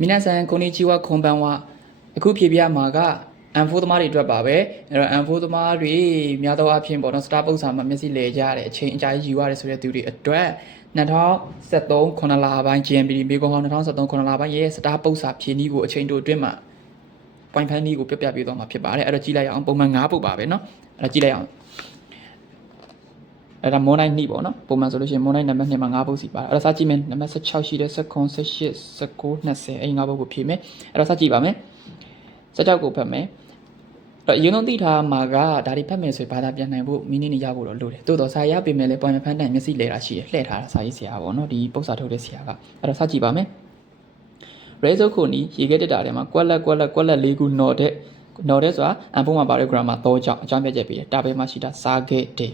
မင်းဆန်ကိုနီချီဝါခွန်ပန်ဝါအခုဖြေပြမှာက M4 သမားတွေအတွက်ပါပဲအဲ့တော့ M4 သမားတွေများသောအားဖြင့်ပေါ့နော်စတာပုတ်စာမှာမျက်စိလဲကြရတဲ့အချိန်အကြာကြီးယူရတယ်ဆိုတဲ့သူတွေအတွက်2013ခုနှစ်လပိုင်း GMB မေကွန်ဟောင်း2013ခုနှစ်လပိုင်းရဲ့စတာပုတ်စာဖြေနည်းကိုအချိန်တိုအတွင်းမှာ point fan နည်းကိုပြပြပေးသွားမှာဖြစ်ပါတယ်အဲ့တော့ကြည့်လိုက်ရအောင်ပုံမှန်9ပုတ်ပါပဲเนาะအဲ့တော့ကြည့်လိုက်အောင် အဲ့ဒါမွန်နိုင်နှိပေါ့နော်ပုံမှန်ဆိုလို့ရှိရင်မွန်နိုင်နံပါတ်2မှာ9ပုတ်စီပါတယ်အဲ့တော့စကြည့်မယ်နံပါတ်16ရှိတဲ့19 18 19 20အဲ့ဒီ9ပုတ်ကိုဖြည့်မယ်အဲ့တော့စကြည့်ပါမယ်16ကိုဖတ်မယ်အဲ့တော့အရင်ဆုံးသိထားမှာကဒါတွေဖတ်မယ်ဆိုရင်ဘာသာပြန်နိုင်ဖို့မိနစ်နဲ့ရဖို့တော့လိုတယ်တိုးတော့စာရပေးမယ်လေ point ဖန်တိုင်းမျက်စိလဲတာရှိရလှည့်ထားတာစာရေးဆရာပေါ့နော်ဒီပုတ်စာထုတ်တဲ့ဆရာကအဲ့တော့စကြည့်ပါမယ်ရဲစုပ်ခုနီရေခဲတက်တာထဲမှာကွက်လက်ကွက်လက်ကွက်လက်၄ခုနော်တဲ့နော်တဲ့ဆိုတာအန်ဖုံးမှာပါတဲ့ grammar ၃ကြောင့်အကြောင်းပြချက်ပေးတယ်တာပဲမှာရှိတာစားခဲ့တယ်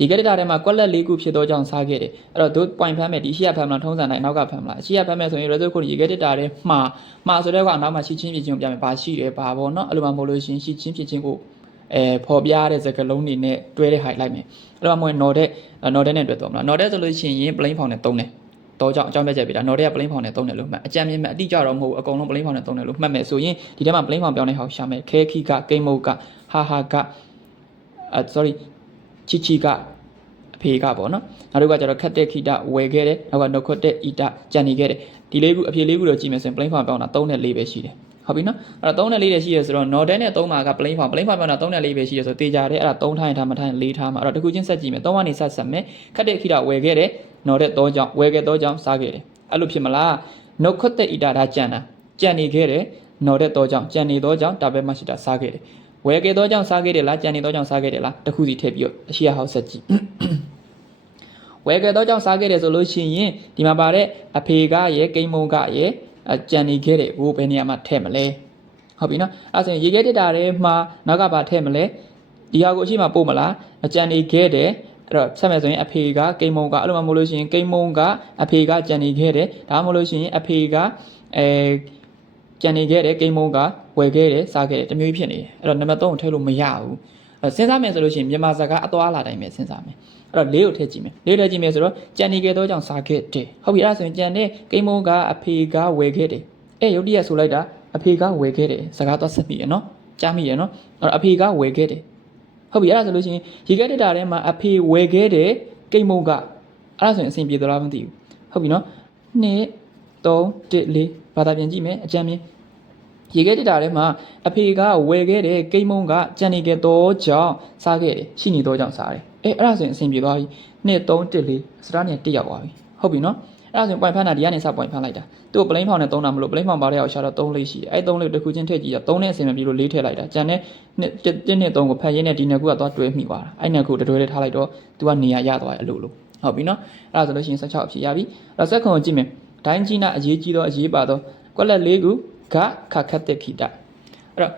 ရေခဲတက်တာထဲမှာကွက်လက်၄ခုဖြစ်သောကြောင့်စားခဲ့တယ်အဲ့တော့တို့ point ဖမ်းမယ်ဒီရှိရဖမ်းမလားထုံးစံတိုင်းနောက်ကဖမ်းမလားရှိရဖမ်းမယ်ဆိုရင်ရဲစုပ်ခုနီရေခဲတက်တာထဲမှာမှာဆိုတဲ့ကောင်နောက်မှာရှိချင်းဖြစ်ချင်းကိုပြမယ်ဘာရှိတယ်ဘာပေါ့နော်အဲ့လိုမှမဟုတ်လို့ရှိရင်ရှိချင်းဖြစ်ချင်းကိုအဲပေါ်ပြတဲ့စကားလုံးတွေနဲ့တွဲတဲ့ဟာလိုက်မယ်အဲ့လိုမှမဟုတ်နော်တဲ့နော်တဲ့နဲ့တွဲတော့မလားနော်တဲ့ဆိုလို့ရှိရင် plain form နဲ့သုံးတယ်တော့ကြောင့်အကြောင်းပြချက်ပေးတာနော်တွေက plain form နဲ့သုံးတယ်လို့မှတ်အကြံမြင်မှအတိကျတော့မဟုတ်ဘူးအကုန်လုံး plain form နဲ့သုံးတယ်လို့မှတ်မယ်ဆိုရင်ဒီထဲမှာ plain form ပြောင်းတဲ့ဟောက်ရှာမယ်ခဲခီကကိမုတ်ကဟာဟာကအဲ sorry ချီချီကအဖေကပေါ့နော်နောက်တစ်ခုကကျတော့ခတ်တဲ့ခိတဝယ်ခဲ့တယ်နောက်ကနှုတ်ခွတ်တဲ့ဣတကြံနေခဲ့တယ်ဒီလေးခုအဖြေလေးခုတော့ကြည့်မယ်ဆိုရင် plain form ပြောင်းတာ3နဲ့4ပဲရှိတယ်ဟုတ်ပြီနော်အဲ့တော့3နဲ့4နဲ့ရှိရဆိုတော့ not နဲ့3မှာက plain form plain form ပြောင်းတာ3နဲ့4ပဲရှိရဆိုတေချာတယ်အဲ့ဒါ3ထိုင်းထားမထိုင်း4ထားမှာအဲ့တော့တစ်ခုချင်းဆက်ကြည့်မယ်3ကနေဆက်ဆက်မယ်ခတ်တဲ့ခိတဝယ်ခဲ့တယ်နော်တဲ့3ကြောင့်ဝယ်ခဲ့3ကြောင့်စားခဲ့တယ်အဲ့လိုဖြစ်မလားနှုတ်ခွတ်တဲ့ဣတဒါကြံတာကြံနေခဲ့တယ်နော်တဲ့3ကြောင့်ကြံနေ3ကြောင့်ဒါပဲမှရှိတာစားခဲ့တယ် ဝယ်ခဲ့3ကြောင့်စားခဲ့တယ်လားကြံနေ3ကြောင့်စားခဲ့တယ်လားတစ်ခုစီထည့်ပြီးတော့အရှိရဟောက်ဆက်ကြည့်ဝယ်ခဲ့တော့ကြောင့်စားခဲ့တယ်ဆိုလို့ရှိရင်ဒီမှာပါတဲ့အဖေကရဲ့ကိန်းမုံကရဲ့အကြံနေခဲ့တဲ့ကိုဘယ်နေရာမှာထည့်မလဲဟုတ်ပြီနော်အဲဆိုရင်ရေခဲတက်တာထဲမှာနောက်ကပါထည့်မလဲဒီဟာကိုအရှိမပို့မလားအကြံနေခဲ့တယ်အဲ့တော့ဆက်မယ်ဆိုရင်အဖေကကိန်းမုံကအဲ့လိုမှမဟုတ်လို့ရှိရင်ကိန်းမုံကအဖေကကြံနေခဲ့တယ်ဒါမှမဟုတ်လို့ရှိရင်အဖေကအဲ ကြံနေခဲ့တယ်ကိန်းမုံကဝယ်ခဲ့တယ်စားခဲ့တယ်တမျိုးဖြစ်နေတယ်အဲ့တော့နံပါတ်3ကိုထည့်လို့မရဘူးအဲစဉ်းစားမယ်ဆိုလို့ရှိရင်မြန်မာစကားအသွားလာတိုင်းပဲစဉ်းစားမယ်အဲ့တော့လေးကိုထည့်ကြည့်မယ်လေးထည့်ကြည့်မယ်ဆိုတော့ကြံနေခဲ့သောကြောင့်စားခဲ့တယ်ဟုတ်ပြီအဲ့ဒါဆိုရင်ကြံတဲ့ကိန်းမုံကအဖေကဝယ်ခဲ့တယ်အဲရုတ်တရက်ဆိုလိုက်တာအဖေကဝယ်ခဲ့တယ်စကားသွားဆက်ပြီရနော်ကြားမိရနော်အဲ့တော့အဖေကဝယ်ခဲ့တယ်ဟုတ်ပြီအဲ့ဒါဆိုလို့ရှိရင်ရေခဲတက်တာထဲမှာအဖေဝယ်ခဲ့တယ်ကိန်းမုံကအဲ့ဒါဆိုရင်အဆင်ပြေသလားမသိဘူးဟုတ်ပြီနော်2 3 1 4ဘာသာပြန်ကြည့်မယ်အကြံမြင် ရေခဲတက်တာထဲမှာအဖေကဝယ်ခဲ့တဲ့ကိန်းမုံကကြံနေခဲ့တော့ကြောင့်စားခဲ့တယ်ရှိနေတော့ကြောင့်စားတယ်အဲအဲ့ဒါဆိုရင်အဆင်ပြေသွားပြီ2 3 1 4စတားနဲ့တက်ရောက်သွားပြီဟုတ်ပြီနော်အဲ့ဒါဆိုရင် point ဖမ်းတာဒီကနေစ point ဖမ်းလိုက်တာသူ့ကို plain ဖောင်နဲ့သုံးတာမလို့ plain ဖောင်ပါတဲ့အောင်ရှာတော့3လေးရှိတယ်အဲ့3လေးကိုတစ်ခုချင်းထည့်ကြည့်ရ3နဲ့အဆင်မပြေလို့4ထည့်လိုက်တာကြံတဲ့1နဲ့3ကိုဖတ်ရင်းနဲ့ဒီနှစ်ခုကသွားတွဲမိသွားတာအဲ့နှစ်ခုတွဲတွဲထားလိုက်တော့သူကနေရာရသွားတယ်အလိုလိုဟုတ်ပြီနော်အဲ့ဒါဆိုလို့ရှိရင်16အဖြစ်ရပြီအဲ့တော့စက်ခွန်ကိုကြည့်မယ်ဒိုင်းကြီးနာအရေးကြီးသောအရေးပါသောကွက်လက်၄ခု ကခခတ်တဲ့ခိတအဲ့တော့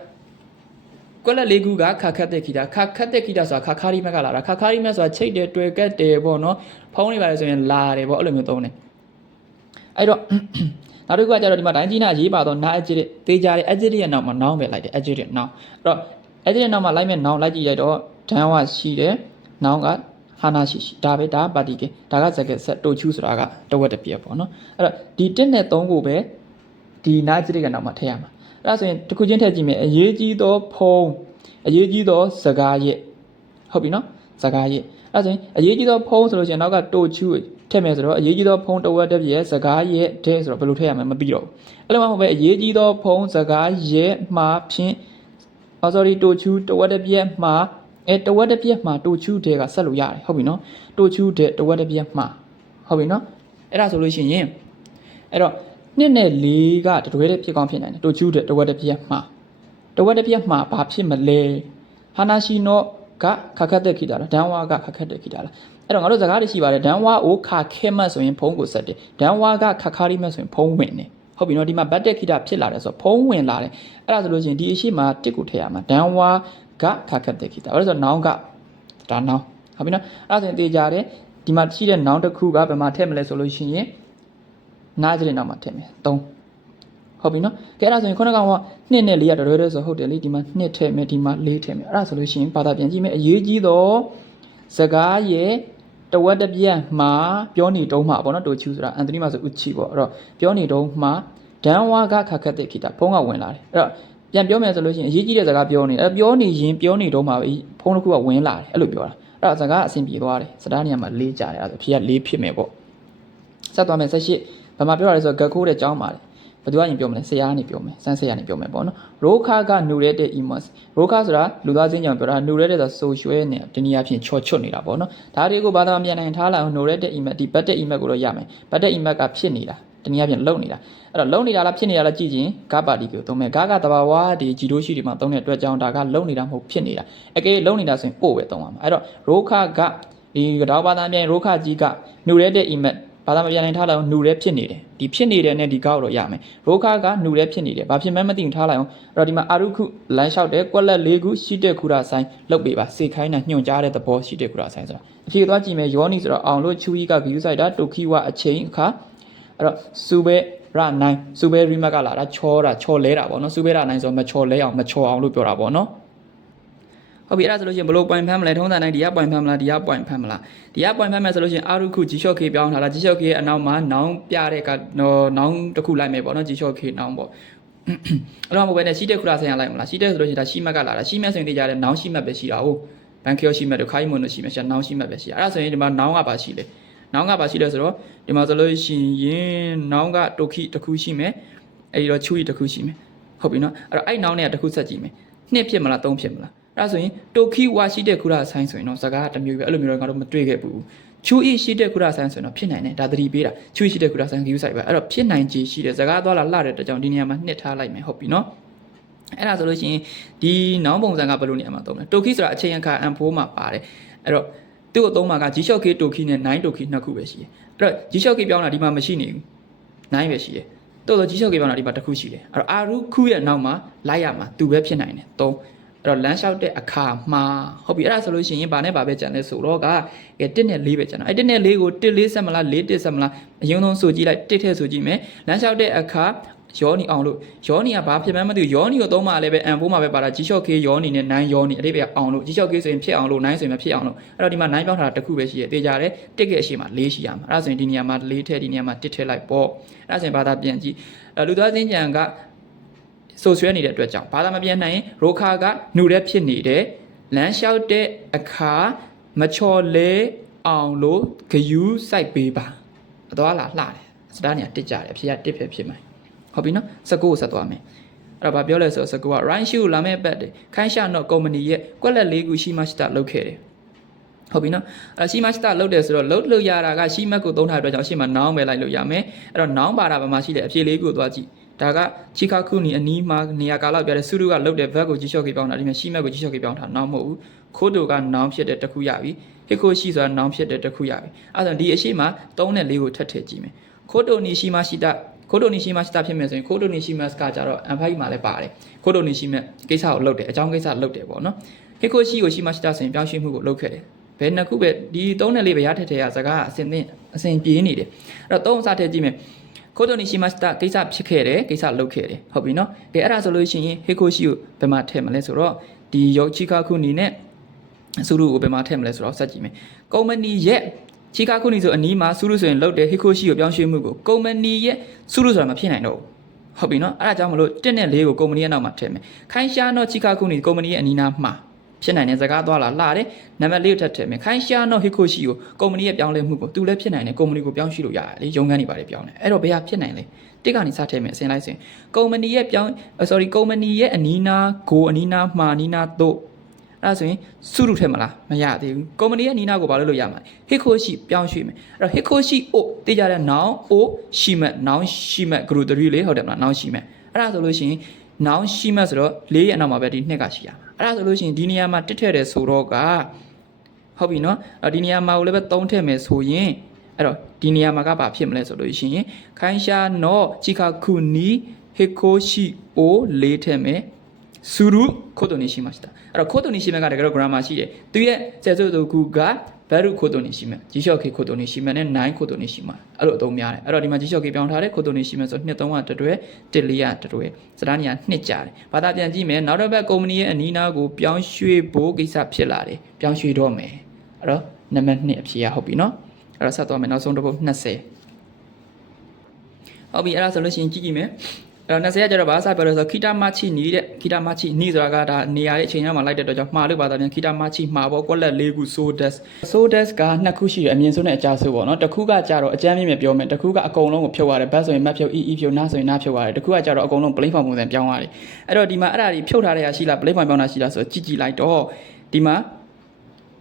ကွက်လက်၄ခုကခခတ်တဲ့ခိတခခတ်တဲ့ခိတဆိုတာခခါရီမက်ကလာတာခခါရီမက်ဆိုတာချိတ်တယ်တွေ့ကက်တယ်ပေါ့နော်ဖုံးနေပါလေဆိုရင်လာတယ်ပေါ့အဲ့လိုမျိုးသုံးတယ်အဲ့တော့နောက်တစ်ခုကကျတော့ဒီမှာဒိုင်းကြီးနာရေးပါတော့နာအဂျစ်တေးကြတဲ့ edit ရဲ့နောက်မှာ noun ပဲလိုက်တယ် edit ရဲ့ noun အဲ့တော့ edit ရဲ့နောက်မှာလိုက်မဲ့ noun လိုက်ကြည့်လိုက်တော့ down ကရှိတယ် noun ကဟာနာရှိရှိဒါပဲဒါပါတီကဒါကစကက်ဆက်တိုချူဆိုတာကတဝက်တစ်ပြက်ပေါ့နော်အဲ့တော့ဒီ1နဲ့3ကိုပဲ ဒီနာအဂျစ်ကနောက်မှာထည့်ရမှာအဲ့ဒါဆိုရင်တစ်ခုချင်းထည့်ကြည့်မယ်အရေးကြီးသောဖုံးအရေးကြီးသောစကားရဲ့ဟုတ်ပြီနော်စကားရဲ့အဲ့ဒါဆိုရင်အရေးကြီးသောဖုံးဆိုလို့ရှိရင်နောက်ကတိုချူထည့်မယ်ဆိုတော့အရေးကြီးသောဖုံးတဝက်တစ်ပြက်စကားရဲ့တဲ့ဆိုတော့ဘယ်လိုထည့်ရမလဲမသိတော့ဘူးအဲ့လိုမှမဟုတ်ပဲအရေးကြီးသောဖုံးစကားရဲ့မှာဖြင့်အော် sorry တိုချူတဝက်တစ်ပြက်မှာအဲတဝက်တစ်ပြက်မှာတိုချူတဲ့ကဆက်လို့ရတယ်ဟုတ်ပြီနော်တိုချူတဲ့တဝက်တစ်ပြက်မှာဟုတ်ပြီနော်အဲ့ဒါဆိုလို့ရှိရင်အဲ့တော့ နှစ်နဲ့လေးကတတွဲတဲ့ဖြစ်ကောင်းဖြစ်နိုင်တယ်တိုချူတဲ့တဝက်တစ်ပြက်မှာတဝက်တစ်ပြက်မှာဘာဖြစ်မလဲဟာနာရှိနောကခခတ်တဲ့ခိတာလားဒန်ဝါကခခတ်တဲ့ခိတာလားအဲ့တော့ငါတို့စကားတွေရှိပါတယ်ဒန်ဝါကိုခခဲမတ်ဆိုရင်ဖုံးကိုဆက်တယ်ဒန်ဝါကခခါရီမတ်ဆိုရင်ဖုံးဝင်တယ်ဟုတ်ပြီနော်ဒီမှာဘတ်တက်ခိတာဖြစ်လာတယ်ဆိုတော့ဖုံးဝင်လာတယ်အဲ့ဒါဆိုလို့ရှိရင်ဒီအရှိမှာတစ်ကိုထည့်ရမှာဒန်ဝါကခခတ်တဲ့ခိတာဘာလို့လဲဆိုတော့နောင်ကဒါနောင်ဟုတ်ပြီနော်အဲ့ဒါဆိုရင်တေချာတယ်ဒီမှာရှိတဲ့နောင်တစ်ခုကဘယ်မှာထည့်မလဲဆိုလို့ရှိရင် နားကြတဲ့နောက်မှာထည့်မယ်3ဟုတ်ပြီနော်ကဲအဲ့ဒါဆိုရင်ခုနကောင်က2နဲ့4ကတော်တော်ဆိုဟုတ်တယ်လေဒီမှာ2ထည့်မယ်ဒီမှာ4ထည့်မယ်အဲ့ဒါဆိုလို့ရှိရင်ဘာသာပြန်ကြည့်မယ်အရေးကြီးတော့စကားရဲ့တဝက်တစ်ပြက်မှာပြောနေတုံးမှာပေါ့နော်တိုချူဆိုတာအန်တိုနီမှာဆိုဥချီပေါ့အဲ့တော့ပြောနေတုံးမှာဒန်ဝါကခက်ခက်တဲ့ခိတာဖုန်းကဝင်လာတယ်အဲ့တော့ပြန်ပြောမယ်ဆိုလို့ရှိရင်အရေးကြီးတဲ့စကားပြောနေအဲ့ပြောနေရင်ပြောနေတော့မှပဲဖုန်းတစ်ခုကဝင်လာတယ်အဲ့လိုပြောတာအဲ့တော့စကားအဆင်ပြေသွားတယ်စတားနေရာမှာလေးကြတယ်အဲ့ဒါဆိုဖြေကလေးဖြစ်မယ်ပေါ့ဆက်သွားမယ်ဆက်ရှိ ဘာမှပြောရလဲဆိုတော့ဂက်ခိုးတဲ့ကြောင်းပါလေဘယ်သူကရင်ပြောမလဲဆရာကနေပြောမယ်စမ်းဆရာကနေပြောမယ်ပေါ့နော်ရိုခါကနူရဲတဲ့ emos ရိုခါဆိုတာလူသားချင်းကြောင့်ပြောတာနူရဲတဲ့ဆိုဆိုရွှဲနေတနည်းအားဖြင့်ချော်ချွတ်နေတာပေါ့နော်ဒါတွေကိုဘာသာမပြန်နိုင်ထားလိုက်အောင်နူရဲတဲ့ email ဒီ bad email ကိုတော့ရမယ် bad email ကဖြစ်နေတာတနည်းအားဖြင့်လုံနေတာအဲ့တော့လုံနေတာလားဖြစ်နေတာလားကြည့်ချင်းဂါပါတီကိုသုံးမယ်ဂါကတဘာဝဒီဂျီရိုရှိဒီမှာသုံးတဲ့အတွက်ကြောင့်ဒါကလုံနေတာမဟုတ်ဖြစ်နေတာအကယ်လုံနေတာဆိုရင်ပို့ပဲသုံးပါမှာအဲ့တော့ရိုခါကဒီကတော့ဘာသာပြန်ရိုခါကြီးကနူရဲတဲ့ email ဘာသာမပြန်နိုင်ထားလိုက်အောင်နှူရဲဖြစ်နေတယ်ဒီဖြစ်နေတယ်နဲ့ဒီကောက်တော့ရမယ်ရိုခါကနှူရဲဖြစ်နေတယ်ဘာဖြစ်မှန်းမသိဘူးထားလိုက်အောင်အဲ့တော့ဒီမှာအာရုခုလမ်းလျှောက်တယ်ကွက်လက်၄ခုရှိတဲ့ခူရာဆိုင်လောက်ပေးပါစေခိုင်းတာညွှန်ကြားတဲ့သဘောရှိတဲ့ခူရာဆိုင်ဆိုတာအဖြေသွားကြည့်မယ်ယောနီဆိုတော့အောင်လို့ချူကြီးကဂယူဆိုင်တာတိုခီဝအချိန်အခါအဲ့တော့စူဘဲရနိုင်စူဘဲရီမတ်ကလာတာချောတာချောလဲတာပေါ့နော်စူဘဲရနိုင်ဆိုမချောလဲအောင်မချောအောင်လို့ပြောတာပေါ့နော် ဟုတ်ပြီအဲ့ဒါဆိုလို့ရှိရင်ဘလို့ point ဖမ်းမလဲထုံးစံတိုင်းဒီက point ဖမ်းမလားဒီက point ဖမ်းမလားဒီက point ဖမ်းမယ်ဆိုလို့ရှိရင်အာရုခု G shot K ပြောင်းထားတာ G shot K ရဲ့အနောက်မှာနောင်ပြတဲ့ကနောင်တစ်ခုလိုက်မယ်ပေါ့နော် G shot K နောင်ပေါ့အဲ့တော့မဟုတ်ပဲနဲ့ရှိတဲ့ခုလာဆိုင်ရလိုက်မလားရှိတဲ့ဆိုလို့ရှိရင်ဒါရှိမတ်ကလာတာရှိမတ်ဆိုရင်သိကြတယ်နောင်ရှိမတ်ပဲရှိတာဟုတ်ဘန်ကီယိုရှိမတ်တို့ခိုင်းမွန်တို့ရှိမတ်ရှာနောင်ရှိမတ်ပဲရှိတာအဲ့ဒါဆိုရင်ဒီမှာနောင်ကပါရှိလေနောင်ကပါရှိလဲဆိုတော့ဒီမှာဆိုလို့ရှိရင်နောင်ကတိုခိတစ်ခုရှိမယ်အဲ့ဒီတော့ချူရီတစ်ခုရှိမယ်ဟုတ်ပြီနော်အဲ့တော့အဲ့နောင်နဲ့တစ်ခုဆက်ကြည့်မယ်နှစ်ဖြစ်မလားသုံးဖြစ်မလားအဲ့ ဒါဆိုရင်တိုခိဝါရှိတဲ့ခုလာဆိုင်ဆိုရင်တော့စကားတစ်မျိုးပဲအဲ့လိုမျိုးတော့ငါတို့မတွေ့ခဲ့ဘူးချူအီရှိတဲ့ခုလာဆိုင်ဆိုရင်တော့ဖြစ်နိုင်တယ်ဒါသတိပေးတာချူအီရှိတဲ့ခုလာဆိုင် view site ပဲအဲ့တော့ဖြစ်နိုင်ခြေရှိတယ်စကားသွားလာလှတဲ့တကြောင်ဒီနေရာမှာနှစ်ထားလိုက်မယ်ဟုတ်ပြီနော်အဲ့ဒါဆိုလို့ရှိရင်ဒီနောင်ပုံစံကဘယ်လိုနေရာမှာသုံးလဲတိုခိဆိုတာအချိန်အခါ M4 မှာပါတယ်အဲ့တော့သူ့ကိုသုံးမှာက G-Shock K တိုခိနဲ့9တိုခိနှစ်ခုပဲရှိတယ်အဲ့တော့ G-Shock K ပြောင်းတာဒီမှာမရှိနေဘူး9ပဲရှိတယ်တော်တော် G-Shock K ပြောင်းတာဒီမှာတစ်ခုရှိတယ်အဲ့တော့အာရုခုရဲ့နောက်မှာလိုက်ရမှာသူပဲဖြစ်နိုင်တယ်3အဲ့ တော့လမ်းလျှောက်တဲ့အခါမှာဟုတ်ပြီအဲ့ဒါဆိုလို့ရှိရင်ဗာနဲ့ဗာပဲကြံလဲဆိုတော့ကကဲ1နဲ့4ပဲကြံတာအဲ့1နဲ့4ကို1 4ဆက်မလား4 1ဆက်မလားအရင်ဆုံးဆိုကြည့်လိုက်1ထဲဆိုကြည့်မယ်လမ်းလျှောက်တဲ့အခါယောနီအောင်လို့ယောနီကဘာဖြစ်မှန်းမသိဘူးယောနီကိုသုံးမှလည်းပဲ M4 မှာပဲပါတာ G-Shock K ယောနီနဲ့9ယောနီအတိတ်ပဲအောင်လို့ G-Shock K ဆိုရင်ဖြစ်အောင်လို့9ဆိုရင်မဖြစ်အောင်လို့အဲ့တော့ဒီမှာ9ပြောင်းထားတာတစ်ခုပဲရှိရဲ့တေချာတယ်တစ်ကအရှိမှာ4ရှိရမှာအဲ့ဒါဆိုရင်ဒီနေရာမှာ4ထည့်ဒီနေရာမှာ1ထည့်လိုက်ပေါ့အဲ့ဒါဆိုရင်ဘာသာပြန်ကြည့်လူသားချင်းကြံက ဆိုဆွဲနေတဲ့အတွက်ကြောင့်ဘာသာမပြန်နိုင်ရင်ရိုခါကနှူရက်ဖြစ်နေတယ်လမ်းလျှောက်တဲ့အခါမချော်လဲအောင်လို့ဂယူးစိုက်ပေးပါအသွားလာလှတယ်စတားနေရာတစ်ကြတယ်အဖြစ်ကတစ်ဖြစ်ဖြစ်မယ်ဟုတ်ပြီနော်စကူကိုဆက်သွားမယ်အဲ့တော့ဗာပြောလဲဆိုတော့စကူက Ryan Shoe လာမဲ့ပတ်တယ်ခိုင်းရှာတော့ကုမ္ပဏီရဲ့ကွက်လက်၄ခုရှိမှရှိတာလုပ်ခဲ့တယ်ဟုတ်ပြီနော်အဲရှိမရှိတာလုတ်တယ်ဆိုတော့လုတ်လို့ရတာကရှိမက်ကိုသုံးထားတဲ့အတွက်ကြောင့်ရှေ့မှာနောင်းပဲလိုက်လို့ရမယ်အဲ့တော့နောင်းပါတာဘာမှရှိတယ်အဖြေလေးကိုသွားကြည့် ဒါကချီကာခုနီအနီးမှာနေရာကာလပြတဲ့ဆူရူကလုတ်တဲ့ဘက်ကိုကြီးလျှော့ကြီးပြောင်းတာဒီမှာရှိမက်ကိုကြီးလျှော့ကြီးပြောင်းတာနောင်းမဟုတ်ဘူးခိုးတိုကနောင်းဖြစ်တဲ့တစ်ခုရပြီဟစ်ခိုရှိဆိုတာနောင်းဖြစ်တဲ့တစ်ခုရပြီအဲ့ဒါဒီအရှိမ3နဲ့4ကိုထပ်ထည့်ကြည့်မယ်ခိုးတိုနီရှိမရှိတာခိုးတိုနီရှိမရှိတာဖြစ်မယ်ဆိုရင်ခိုးတိုနီရှိမတ်ကကြတော့အန်ဖိုက်မှာလည်းပါတယ်ခိုးတိုနီရှိမတ်ကိစ္စကိုလုတ်တယ်အကြောင်းကိစ္စလုတ်တယ်ပေါ့နော်ဟစ်ခိုရှိကိုရှိမရှိတာဆိုရင်ပြောင်းရွှေ့မှုကိုလုတ်ခဲ့တယ်ဘယ်နှစ်ခုပဲဒီ3နဲ့4ပဲရထက်ထဲကစကားအစင်သင့်အစင်ပြေးနေတယ်အဲ့တော့3အစားထည့်ကြည့်မယ် ခိုတိုနီရှိမစတာကိစ္စဖြစ်ခဲ့တယ်ကိစ္စလုပ်ခဲ့တယ်ဟုတ်ပြီနော်ကဲအဲ့ဒါဆိုလို့ရှိရင်ဟေကိုရှိကိုဘယ်မှာထည့်မလဲဆိုတော့ဒီယောချီကာခုနီနဲ့ဆူရုကိုဘယ်မှာထည့်မလဲဆိုတော့စက်ကြည့်မယ်ကုမ္ပဏီရဲ့ချီကာခုနီဆိုအနီးမှာဆူရုဆိုရင်လုပ်တယ်ဟေကိုရှိကိုပြောင်းရွှေ့မှုကိုကုမ္ပဏီရဲ့ဆူရုဆိုတာမဖြစ်နိုင်တော့ဘူးဟုတ်ပြီနော်အဲ့ဒါကြောင့်မလို့1နဲ့4ကိုကုမ္ပဏီရဲ့နောက်မှာထည့်မယ်ခိုင်းရှားတော့ချီကာခုနီကုမ္ပဏီရဲ့အနီးနားမှာ ဖြစ်နိုင်တဲ့စကားသွားလာလှတယ်နံပါတ်၄ကိုထပ်ထည့်မယ်ခိုင်းရှာနောဟီကိုရှိကိုကုမ္ပဏီရဲ့ပြောင်းလဲမှုကိုသူလည်းဖြစ်နိုင်တယ်ကုမ္ပဏီကိုပြောင်းရွှေ့လို့ရတယ်လေရုံးခန်းတွေပါတယ်ပြောင်းတယ်အဲ့တော့ဘယ်ဟာဖြစ်နိုင်လဲတစ်ကနေစထည့်မယ်အစင်လိုက်စင်ကုမ္ပဏီရဲ့ပြောင်း sorry ကုမ္ပဏီရဲ့အနီးနာကိုအနီးနာမှာအနီးနာတို့အဲ့ဒါဆိုရင်စုရုထည့်မလားမရသေးဘူးကုမ္ပဏီရဲ့အနီးနာကိုဘာလို့လို့ရမှာဟစ်ခိုရှိပြောင်းရွှေ့မယ်အဲ့တော့ဟစ်ခိုရှိအိုတေးကြတဲ့ noun အိုရှိမဲ့ noun ရှိမဲ့ group 3လေဟုတ်တယ်မလား noun ရှိမဲ့အဲ့ဒါဆိုလို့ရှိရင် noun ရှိမဲ့ဆိုတော့၄ရဲ့အနောက်မှာပဲဒီနှစ်ကရှိရမှာ အဲ့ဒါဆိုလို့ရှိရင်ဒီနေရာမှာတစ်ထည့်တယ်ဆိုတော့ကဟုတ်ပြီနော်အဲ့ဒီနေရာမှာကိုလည်းပဲ၃ထည့်မယ်ဆိုရင်အဲ့တော့ဒီနေရာမှာကဘာဖြစ်မလဲဆိုလို့ရှိရင်ခိုင်းရှာနောချီခါခုနီဟေကိုရှိအိုလေးထည့်မယ်စူရုခိုတိုနီရှိမှာしたအဲ့တော့ခိုတိုနီရှိမဲ့ကတကယ်တော့ grammar ရှိတယ်သူရဲ့ကျဲဆိုသူကဘ ယ်ရုခိုတိုနီရှိမဲ့ဂျီရှော့ခေခိုတိုနီရှိမဲ့နဲ့9ခိုတိုနီရှိမှာအဲ့လိုအသုံးများတယ်အဲ့တော့ဒီမှာဂျီရှော့ခေပြောင်းထားတဲ့ခိုတိုနီရှိမဲ့ဆိုနှစ်သုံးကတတွဲတစ်လေးကတတွဲစတားနေရနှစ်ကြတယ်ဘာသာပြန်ကြည့်မယ်နောက်တစ်ပတ်ကုမ္ပဏီရဲ့အနီးနားကိုပြောင်းရွှေ့ဖို့ကိစ္စဖြစ်လာတယ်ပြောင်းရွှေ့တော့မယ်အဲ့တော့နံပါတ်2အဖြေရဟုတ်ပြီနော်အဲ့တော့ဆက်သွားမယ်နောက်ဆုံးတစ်ပုဒ်20ဟုတ်ပြီအဲ့ဒါဆိုလို့ရှိရင်ကြည့်ကြည့်မယ် အဲ့တော့20ကကျတော့ဘာစပြောလဲဆိုတော့ခိတမချီနီတဲ့ခိတမချီနီဆိုတာကဒါနေရာရဲ့အချိန်ရောက်မှလိုက်တဲ့အတွက်ကြောင့်မှားလို့ပါသားပြန်ခိတမချီမှာပေါ့ကွက်လက်၄ခု sodas sodas ကနှစ်ခုရှိတယ်အမြင့်ဆုံးနဲ့အကြဆိုးပေါ့နော်တစ်ခုကကြတော့အကျမ်းမြင့်မြတ်ပြောမယ်တစ်ခုကအကုန်လုံးကိုဖြုတ်ရတယ်ဘတ်ဆိုရင်မတ်ဖြုတ် e e ဖြုတ်နားဆိုရင်နားဖြုတ်ရတယ်တစ်ခုကကြတော့အကုန်လုံး plain form ပုံစံပြောင်းရတယ်အဲ့တော့ဒီမှာအဲ့ဒါတွေဖြုတ်ထားတဲ့ဟာရှိလား plain form ပြောင်းတာရှိလားဆိုတော့ကြည့်ကြည့်လိုက်တော့ဒီမှာ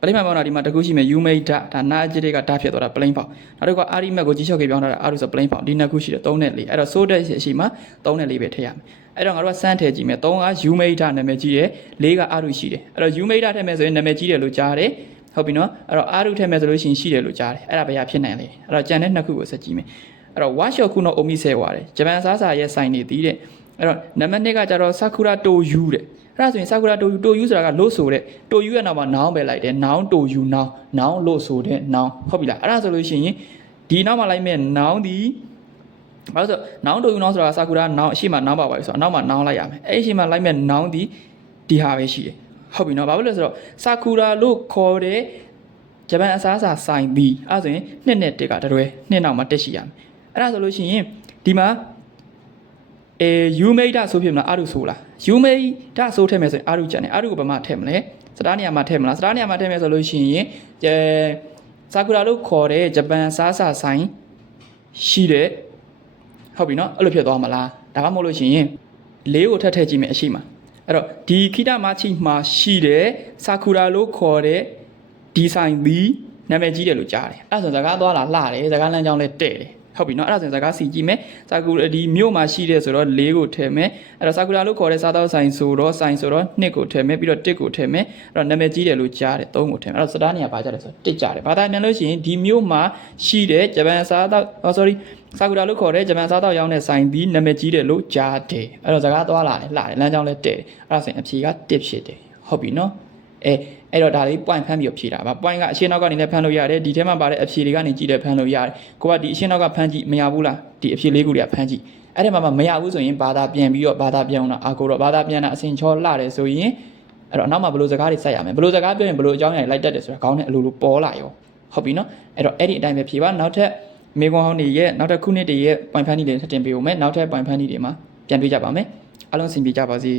ပလိမန်ပေါင်းတာဒီမှာတစ်ခုရှိမယ် u made ဒါနာအကြီးတွေကဓာတ်ဖြစ်သွားတာ plain form နောက်တစ်ခုက ari mat ကိုကြီးချော့ကေပြောင်းထားတာ ari ဆို plain form ဒီနှစ်ခုရှိတယ်3နဲ့4အဲ့တော့ so dash ရှိမှ3နဲ့4ပဲထည့်ရမယ်အဲ့တော့ငါတို့ကစမ်းထည့်ကြည့်မယ်3က u made နာမည်ကြီးတယ်4က ari ရှိတယ်အဲ့တော့ u made ထည့်မယ်ဆိုရင်နာမည်ကြီးတယ်လို့ကြားတယ်ဟုတ်ပြီနော်အဲ့တော့ ari ထည့်မယ်ဆိုလို့ရှိရင်ရှိတယ်လို့ကြားတယ်အဲ့ဒါပဲရဖြစ်နိုင်လေအဲ့တော့ကြံတဲ့နှစ်ခုကိုဆက်ကြည့်မယ်အဲ့တော့ wash your kuno omi ဆဲသွားတယ်ဂျပန်စားစာရဲ့ဆိုင်နေသေးတဲ့အဲ့တော့နံပါတ်2ကကြတော့ sakura to yu တဲ့ အဲ့ဒါဆိုရင် sakura to yu to yu ဆိုတာကလို့ဆိုတဲ့ to yu ရဲ့နောက်မှာ noun ပဲလိုက်တယ် noun to yu noun noun လို့ဆိုတဲ့ noun ဟုတ်ပြီလားအဲ့ဒါဆိုလို့ရှိရင်ဒီနောက်မှာလိုက်မဲ့ noun ဒီဘာလို့ဆို noun to yu noun ဆိုတာ sakura noun အရှိမ noun ပါပါပြီဆိုတော့အနောက်မှာ noun လိုက်ရမယ်အဲ့ဒီအရှိမလိုက်မဲ့ noun ဒီဒီဟာပဲရှိတယ်ဟုတ်ပြီနော်ဘာဖြစ်လို့လဲဆိုတော့ sakura လို့ခေါ်တဲ့ဂျပန်အစားအစာဆိုင်ပြီးအဲ့ဒါဆိုရင်နှစ်နဲ့တစ်ကတရွဲနှစ်နောက်မှာတက်ရှိရမယ်အဲ့ဒါဆိုလို့ရှိရင်ဒီမှာ အဲယူမိတ်တာဆိုဖြစ်မလားအာရုဆိုလားယူမိတ်တာဆိုထည့်မယ်ဆိုရင်အာရုကျန်တယ်အာရုကိုဘာမှထည့်မလဲစတားနေရာမှာထည့်မလားစတားနေရာမှာထည့်မယ်ဆိုလို့ရှိရင်အဲဆာကူရာလို့ခေါ်တဲ့ဂျပန်စားစာဆိုင်ရှိတဲ့ဟုတ်ပြီနော်အဲ့လိုဖြစ်သွားမလားဒါမှမဟုတ်လို့ရှိရင်လေးကိုထပ်ထည့်ကြည့်မယ်အရှိမအဲ့တော့ဒီခိတမာချိမှာရှိတဲ့ဆာကူရာလို့ခေါ်တဲ့ဒီဆိုင်သည်နာမည်ကြီးတယ်လို့ကြားတယ်အဲ့ဒါဆိုစကားသွားလာလှတယ်စကားလမ်းကြောင်းလဲတဲ့တယ် ဟုတ်ပြီနော်အဲ့ဒါဆိုရင်စကားစီကြည့်မယ်ဆာကူဒီမြို့မှာရှိတဲ့ဆိုတော့၄ကိုထည့်မယ်အဲ့တော့ဆာကူရာလို့ခေါ်တဲ့စားသောက်ဆိုင်ဆိုတော့ဆိုင်ဆိုတော့2ကိုထည့်မယ်ပြီးတော့1ကိုထည့်မယ်အဲ့တော့နာမည်ကြီးတယ်လို့ကြားတယ်3ကိုထည့်မယ်အဲ့တော့စတားနေရာပါကြတယ်ဆိုတော့1ကြားတယ်ဘာသာပြန်လို့ရှိရင်ဒီမြို့မှာရှိတဲ့ဂျပန်စားသောက်ဟော sorry ဆာကူရာလို့ခေါ်တဲ့ဂျပန်စားသောက်ရောင်းတဲ့ဆိုင်ဒီနာမည်ကြီးတယ်လို့ကြားတယ်အဲ့တော့စကားသွားလာတယ်လှတယ်လမ်းကြောင်းလဲတဲ့တယ်အဲ့ဒါဆိုရင်အဖြေက1ဖြစ်တယ်ဟုတ်ပြီနော် အဲအဲ့တော့ဒါလေး point ဖမ်းပြီးဖြေတာပါ point ကအရှင်းနောက်ကနေလည်းဖမ်းလို့ရတယ်ဒီထဲမှာပါတဲ့အဖြေတွေကနေကြည့်တယ်ဖမ်းလို့ရတယ်ကိုကဒီအရှင်းနောက်ကဖမ်းကြည့်မရဘူးလားဒီအဖြေလေးခုတွေကဖမ်းကြည့်အဲ့ဒီမှာမှမရဘူးဆိုရင်ဘာသာပြန်ပြီးတော့ဘာသာပြန်အောင်တာအာကိုတော့ဘာသာပြန်တာအစင်ချောလှတယ်ဆိုရင်အဲ့တော့အနောက်မှာဘယ်လိုစကားတွေစိုက်ရမလဲဘယ်လိုစကားပြောရင်ဘယ်လိုအကြောင်းအရာတွေလိုက်တတ်တယ်ဆိုတာခေါင်းနဲ့အလိုလိုပေါ်လာရောဟုတ်ပြီနော်အဲ့တော့အဲ့ဒီအတိုင်းပဲဖြေပါနောက်ထပ်မေကွန်ဟောင်းတွေရဲ့နောက်ထပ်ခုနှစ်တွေရဲ့ point ဖမ်းနည်းတွေထပ်တင်ပေးဦးမယ်နောက်ထပ် point ဖမ်းနည်းတွေမှာပြန်ပြကြပါမယ်အားလုံးဆင်ပြေကြပါစေ